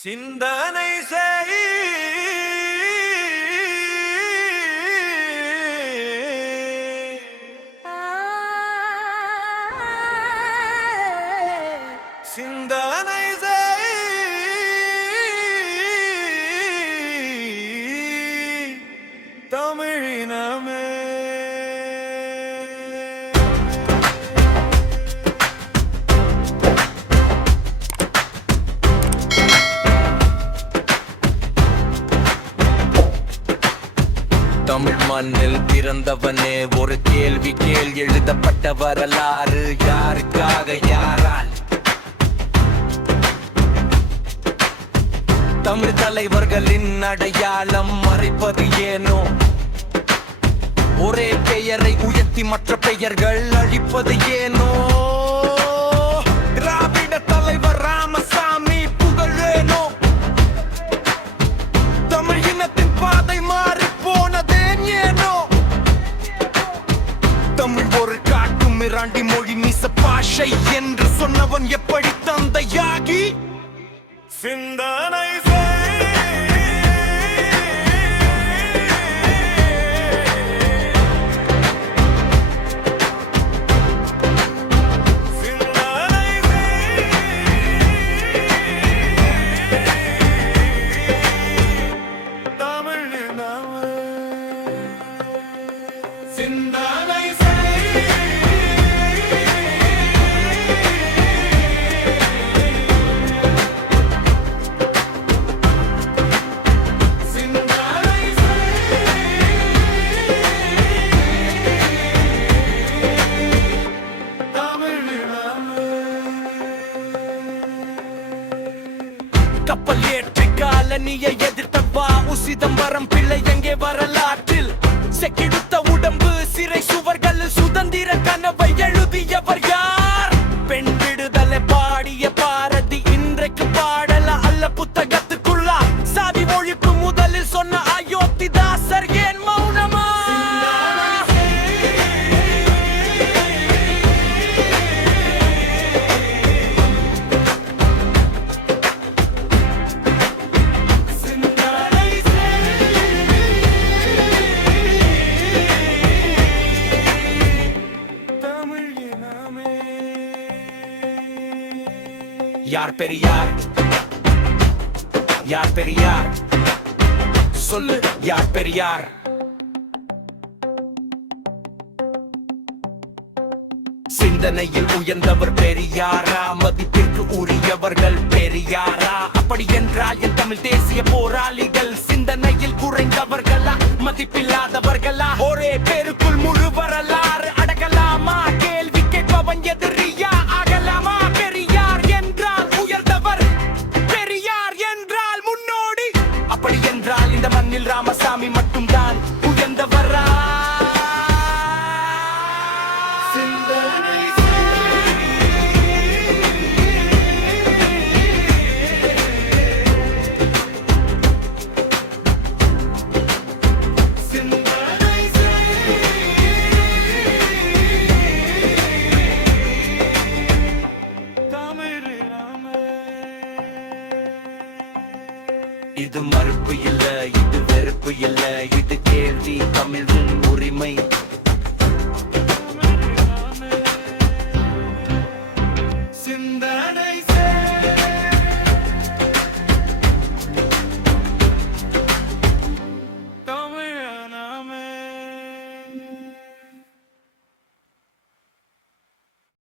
சிந்தனை செய் சிந்தனை செய் தமிழினமே தமிழ் மண்ணில் பிறந்தவனே ஒரு கேள்வி கேள் எழுதப்பட்ட வரலாறு யாருக்காக யாரால் தமிழ் தலைவர்களின் அடையாளம் மறைப்பது ஏனோ ஒரே பெயரை உயர்த்தி மற்ற பெயர்கள் அழிப்பது ஏனோ திராவிட தலைவர் ராமசாமி புகழேனோ தமிழ் இனத்தின் பாதை மாறி போனதேன் ஏனோ தமிழ் ஒரு காட்டு மிராண்டி மொழி மீச பாஷை என்று சொன்னவன் எப்படி தந்தையாகி சிந்தனை கப்பல் ஏற்றி காலனியை எதிர்த்தவா உசிதம்பரம் பிள்ளை எங்கே வரலாற்றில் செக்கிடுத்த உடம்பு சிறை சுவர்கள் சுதந்திர கனவை எழுதியவர் யார் பெண் விடுதலை பாடிய பாரதி இன்றைக்கு பாடல அல்ல புத்தகத்துக்குள்ளா சாதி ஒழிப்பு முதலில் சொன்ன அயோத்திதாசர் ஏன் மௌனமா யார் பெரியார் யார் பெரியார் சொல்லு யார் பெரியார் சிந்தனையில் உயர்ந்தவர் பெரியாரா மதிப்பிற்கு உரியவர்கள் பெரியாரா அப்படி என்றால் என் தமிழ் தேசிய போராளிகள் சிந்தனையில் குறைந்தவர்களா மதிப்பில்லாதவர்களா ஒரே பேருக்குள் முழு வரலாறு அடக்கலாமா கேள்வி கேட்பவன் எதிரியா ஆகலாமா பெரியார் என்றால் உயர்ந்தவர் பெரியார் என்றால் முன்னோடி அப்படி என்றால் இந்த மண்ணில் ராமசாமி மட்டும்தான் உயர்ந்தவரா இது மறுப்பு இல்ல இது வெறுப்பு இல்ல இது கேள்வி தமிழின் உரிமை